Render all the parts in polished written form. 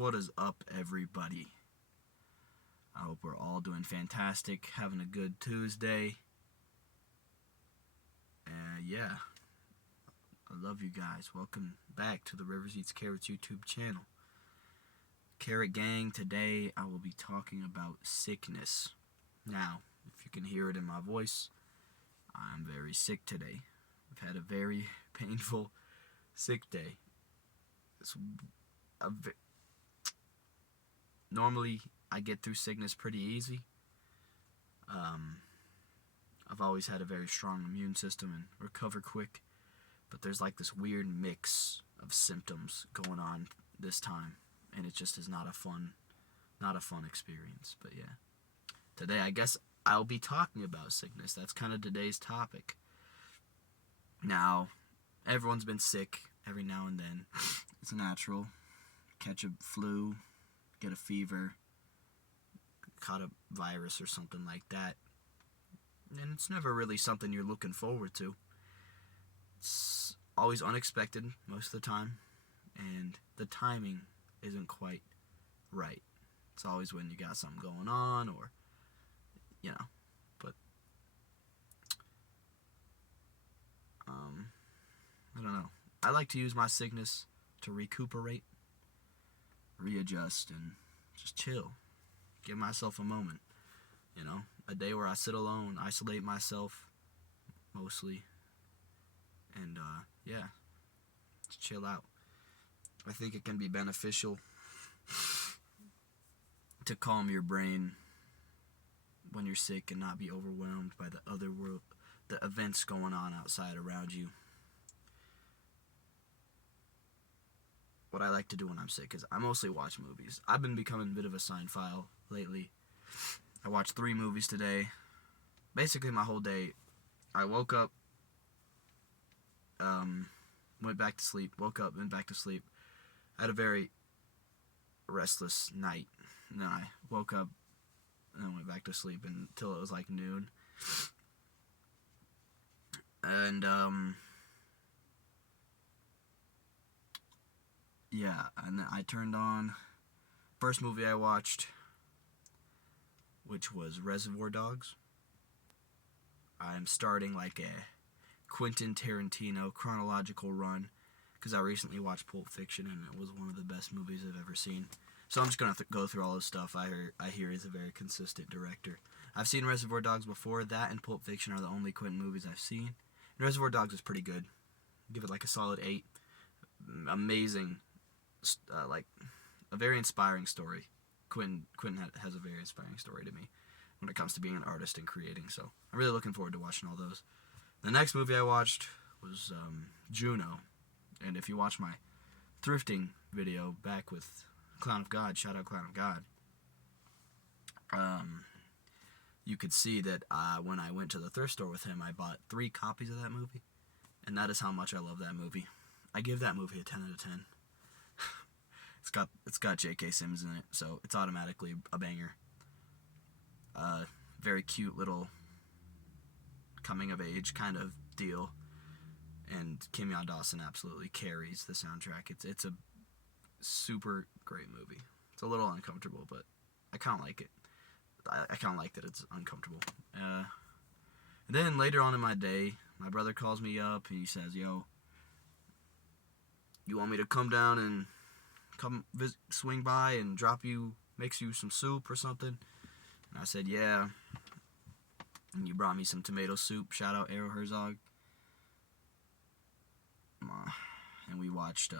What is up, everybody? I hope we're all doing fantastic, having a good Tuesday. Yeah, I love you guys. Welcome back to the Rivers Eats Carrots YouTube channel. Carrot Gang, today I will be talking about sickness. Now, if you can hear it in my voice, I'm very sick today. I've had a very painful sick day. Normally, I get through sickness pretty easy. I've always had a very strong immune system and recover quick, but there's like this weird mix of symptoms going on this time, and it just is not a fun experience. But yeah, today I guess I'll be talking about sickness. That's kind of today's topic. Now, everyone's been sick every now and then. It's natural. Catch a flu, get a fever, caught a virus or something like that. And it's never really something you're looking forward to. It's always unexpected most of the time, and the timing isn't quite right. It's always when you got something going on, or, but, I don't know. I like to use my sickness to recuperate, readjust, and just chill. Give myself a moment, a day where I sit alone, isolate myself, mostly, and, just chill out. I think it can be beneficial to calm your brain when you're sick and not be overwhelmed by the events going on outside around you. What I like to do when I'm sick is I mostly watch movies. I've been becoming a bit of a cinephile lately. I watched 3 movies today. Basically, my whole day, I woke up, went back to sleep, woke up, went back to sleep. I had a very restless night. And then I woke up and then went back to sleep until it was like noon. And, and then I turned on first movie I watched, which was Reservoir Dogs. I'm starting like a Quentin Tarantino chronological run because I recently watched Pulp Fiction and it was one of the best movies I've ever seen. So I'm just going to go through all this stuff. I hear he's a very consistent director. I've seen Reservoir Dogs before. That and Pulp Fiction are the only Quentin movies I've seen. And Reservoir Dogs is pretty good. Give it like a solid 8. Amazing, like a very inspiring story. Quentin has a very inspiring story to me when it comes to being an artist and creating. So I'm really looking forward to watching all those. The next movie I watched was Juno. And if you watch my thrifting video back with Clown of God, shout out Clown of God, you could see that when I went to the thrift store with him, I bought 3 copies of that movie. And that is how much I love that movie. I give that movie a 10 out of 10. It's got J.K. Simmons in it, so it's automatically a banger. Very cute little coming of age kind of deal, and Kim Yon Dawson absolutely carries the soundtrack. It's a super great movie. It's a little uncomfortable, but I kind of like it. I kind of like that it's uncomfortable. And then later on in my day, my brother calls me up and he says, "Yo, you want me to come down and swing by and mix you some soup or something?" And I said, "Yeah." And you brought me some tomato soup. Shout out Arrow Herzog. And we watched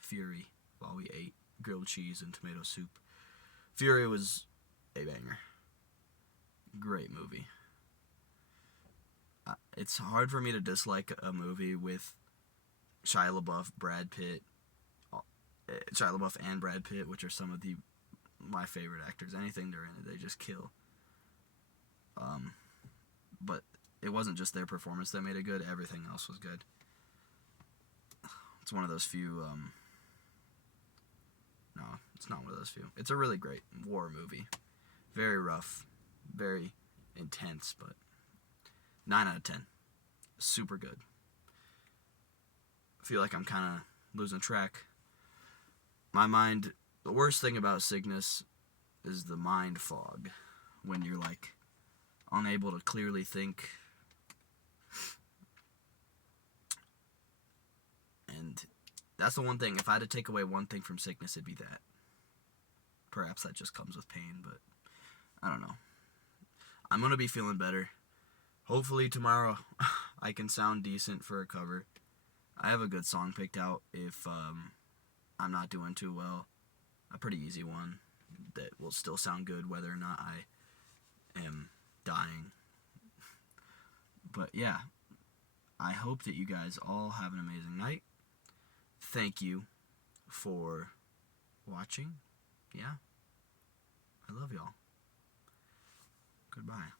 Fury while we ate grilled cheese and tomato soup. Fury was a banger. Great movie. It's hard for me to dislike a movie with Shia LaBeouf and Brad Pitt, which are some of my favorite actors. Anything they're in, they just kill. But it wasn't just their performance that made it good. Everything else was good. It's one of those few, no, it's not one of those few. It's a really great war movie. Very rough, very intense, but 9 out of 10. Super good. I feel like I'm kind of losing track. My mind the worst thing about sickness is the mind fog, when you're like unable to clearly think. And that's the one thing. If I had to take away one thing from sickness, it'd be that. Perhaps that just comes with pain, but I don't know. I'm going to be feeling better. Hopefully tomorrow I can sound decent for a cover. I have a good song picked out if I'm not doing too well. A pretty easy one that will still sound good whether or not I am dying. But yeah, I hope that you guys all have an amazing night. Thank you for watching. Yeah, I love y'all. Goodbye.